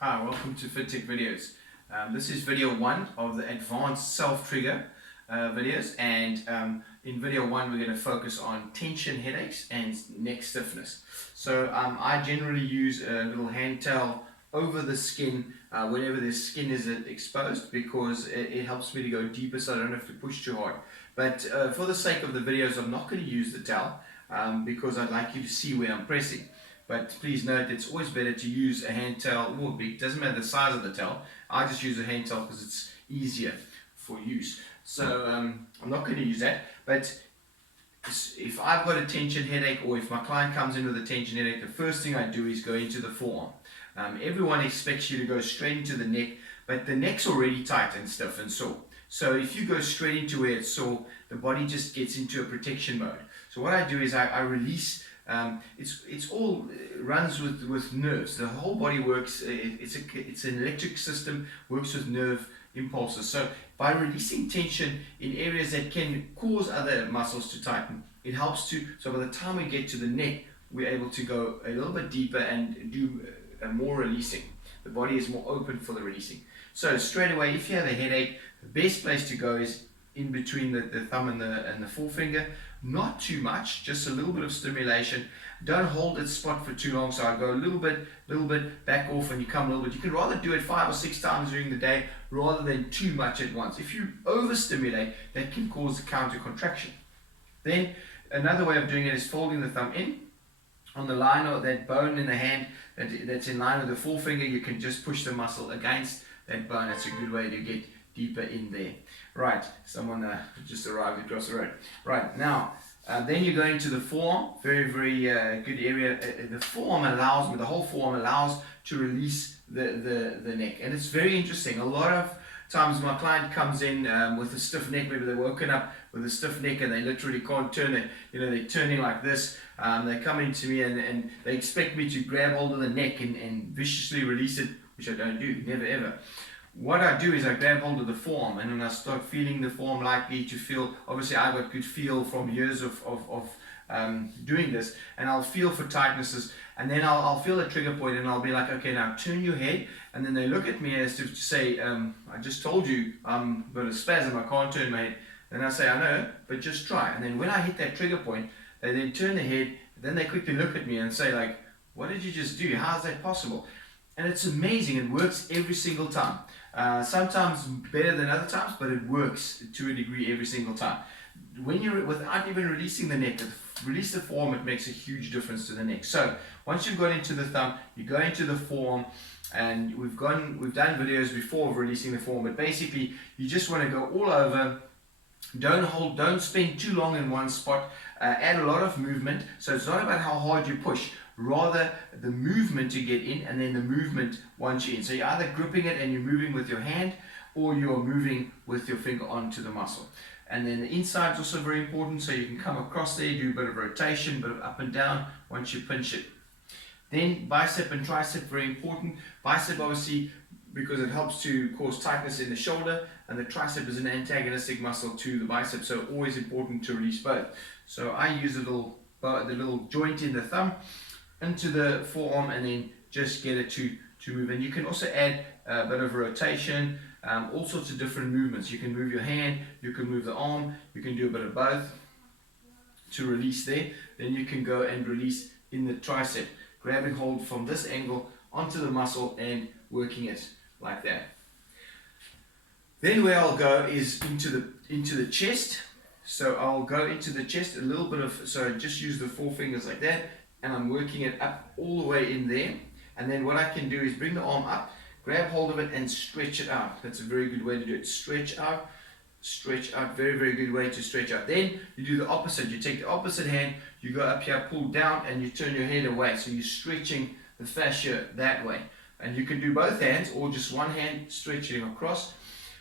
Hi, welcome to FitTech Videos. This is video 1 of the advanced self-trigger videos, and in video 1 we're going to focus on tension headaches and neck stiffness. So I generally use a little hand towel over the skin whenever the skin is exposed, because it helps me to go deeper so I don't have to push too hard. But for the sake of the videos, I'm not going to use the towel because I'd like you to see where I'm pressing. But please note, it's always better to use a hand towel, or big, doesn't matter the size of the towel. I just use a hand towel because it's easier for use. So I'm not going to use that. But if I've got a tension headache, or if my client comes in with a tension headache, the first thing I do is go into the forearm. Everyone expects you to go straight into the neck, but the neck's already tight and stiff and sore. So if you go straight into where it's sore, the body just gets into a protection mode. So what I do is I release. It's all runs with nerves. The whole body works. It's an electric system, works with nerve impulses. So by releasing tension in areas that can cause other muscles to tighten, it helps to. So by the time we get to the neck, we're able to go a little bit deeper and do more releasing. The body is more open for the releasing. So straight away, if you have a headache, the best place to go is in between the thumb and the forefinger. Not too much, just a little bit of stimulation. Don't hold that spot for too long. So I go a little bit, back off, and you come a little bit. You can rather do it 5 or 6 times during the day rather than too much at once. If you overstimulate, that can cause a counter contraction. Then another way of doing it is folding the thumb in on the line of that bone in the hand that's in line with the forefinger. You can just push the muscle against that bone. That's a good way to get deeper in there. Right, someone just arrived across the road. Right, now, then you go into the forearm. Very, very good area. The forearm allows, the whole forearm allows to release the neck. And it's very interesting. A lot of times my client comes in with a stiff neck. Maybe they're woken up with a stiff neck and they literally can't turn it. They're turning like this. They come into me and they expect me to grab hold of the neck and viciously release it, which I don't do, never ever. What I do is I grab hold of the forearm, and when I start feeling the forearm likely to feel, obviously I've got good feel from years of doing this, and I'll feel for tightnesses, and then I'll feel a trigger point, and I'll be like, okay, now turn your head, and then they look at me as to say, I just told you I've got a spasm, I can't turn my head. And I say, I know, but just try. And then when I hit that trigger point, they then turn their head, then they quickly look at me and say, like, what did you just do? How is that possible? And it's amazing. It works every single time. Sometimes better than other times, but it works to a degree every single time. When you're without even releasing the neck, release the forearm, it makes a huge difference to the neck. So once you've got into the thumb, you go into the forearm, and we've done videos before of releasing the forearm, but basically you just want to go all over. Don't spend too long in one spot. Add a lot of movement. So it's not about how hard you push, rather the movement to get in, and then the movement once you're in. So you're either gripping it and you're moving with your hand, or you're moving with your finger onto the muscle. And then the inside is also very important, so you can come across there, do a bit of rotation, a bit of up and down once you pinch it. Then bicep and tricep, very important. Bicep obviously because it helps to cause tightness in the shoulder, and the tricep is an antagonistic muscle to the bicep, so always important to release both. So I use the little joint in the thumb into the forearm, and then just get it to move. And you can also add a bit of rotation, all sorts of different movements. You can move your hand, you can move the arm, you can do a bit of both to release there. Then you can go and release in the tricep, grabbing hold from this angle onto the muscle and working it like that. Then where I'll go is into the chest. So I'll go into the chest a little bit of, so just use the 4 fingers like that, and I'm working it up all the way in there. And then what I can do is bring the arm up, grab hold of it, and stretch it out. That's a very good way to do it. Stretch out, very, very good way to stretch out. Then you do the opposite. You take the opposite hand, you go up here, pull down, and you turn your head away. So you're stretching the fascia that way. And you can do both hands, or just one hand stretching across.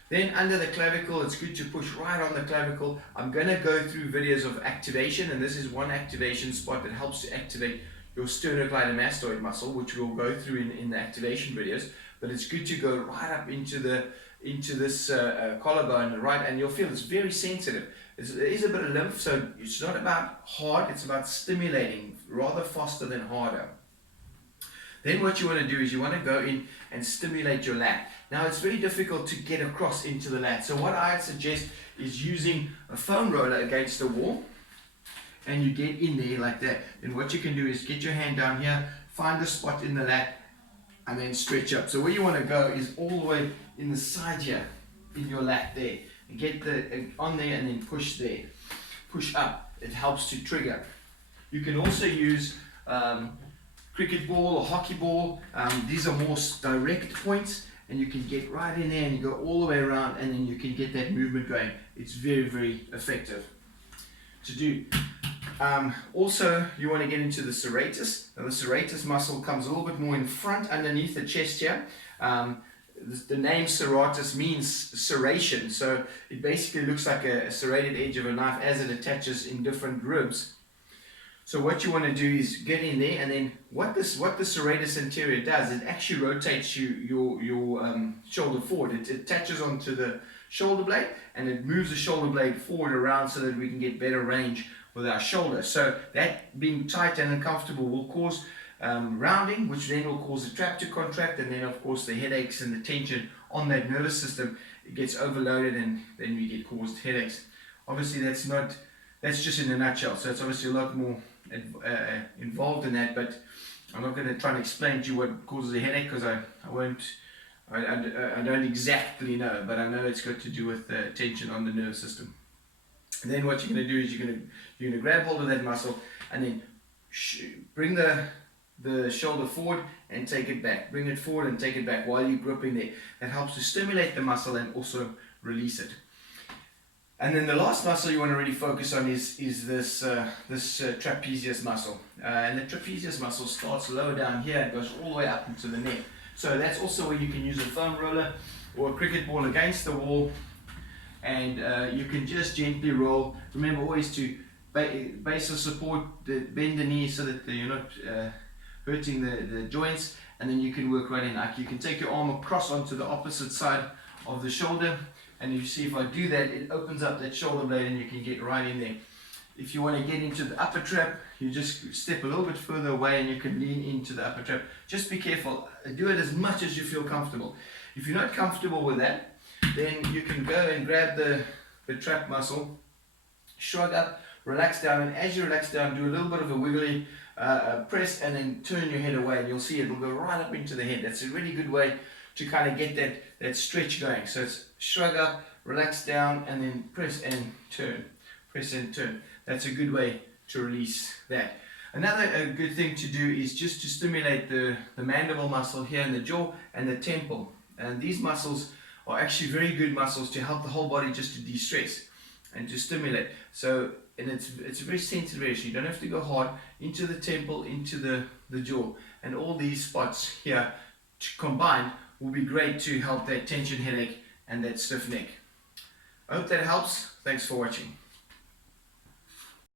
Then under the clavicle, it's good to push right on the clavicle. I'm going to go through videos of activation, and this is one activation spot that helps to activate your sternocleidomastoid muscle, which we'll go through in the activation videos. But it's good to go right up into this collarbone, right, and you'll feel it's very sensitive. There is a bit of lymph, so it's not about hard, it's about stimulating, rather faster than harder. Then what you want to do is you want to go in and stimulate your lat. Now it's very difficult to get across into the lat. So what I suggest is using a foam roller against the wall, and you get in there like that. And what you can do is get your hand down here, find the spot in the lat, and then stretch up. So where you want to go is all the way in the side here, in your lat there. And get on there and then push there. Push up. It helps to trigger. You can also use cricket ball or hockey ball. These are more direct points, and you can get right in there and you go all the way around, and then you can get that movement going. It's very, very effective to do. Also, you want to get into the serratus. Now, the serratus muscle comes a little bit more in front underneath the chest here. The name serratus means serration, so it basically looks like a serrated edge of a knife as it attaches in different ribs. So what you want to do is get in there, and then what the serratus anterior does, it actually rotates your shoulder forward. It attaches onto the shoulder blade, and it moves the shoulder blade forward around so that we can get better range with our shoulder. So that being tight and uncomfortable will cause rounding, which then will cause the trap to contract, and then of course the headaches and the tension on that nervous system, it gets overloaded, and then we get caused headaches. Obviously that's just in a nutshell. So it's obviously a lot more involved in that, but I'm not going to try and explain to you what causes a headache, because I don't exactly know, but I know it's got to do with tension on the nerve system. And then what you're going to do is you're going to grab hold of that muscle, and then bring the shoulder forward and take it back. Bring it forward and take it back while you're gripping there. That helps to stimulate the muscle and also release it. And then the last muscle you want to really focus on is this trapezius muscle. And the trapezius muscle starts lower down here and goes all the way up into the neck. So that's also where you can use a foam roller or a cricket ball against the wall, and you can just gently roll. Remember always to base the support, bend the knee so that you're not hurting the joints, and then you can work right in. Like you can take your arm across onto the opposite side of the shoulder, and you see if I do that, it opens up that shoulder blade and you can get right in there. If you want to get into the upper trap, you just step a little bit further away and you can lean into the upper trap. Just be careful. Do it as much as you feel comfortable. If you're not comfortable with that, then you can go and grab the trap muscle, shrug up, relax down, and as you relax down, do a little bit of a wiggly press, and then turn your head away, and you'll see it will go right up into the head. That's a really good way to kind of get that stretch going. So it's shrug up, relax down, and then press and turn. Press and turn. That's a good way to release that. Another good thing to do is just to stimulate the mandible muscle here in the jaw and the temple. And these muscles are actually very good muscles to help the whole body just to de-stress and to stimulate. So, and it's a very sensitive area, so you don't have to go hard into the temple, into the jaw. And all these spots here combined will be great to help that tension headache and that stiff neck. I hope that helps. Thanks for watching.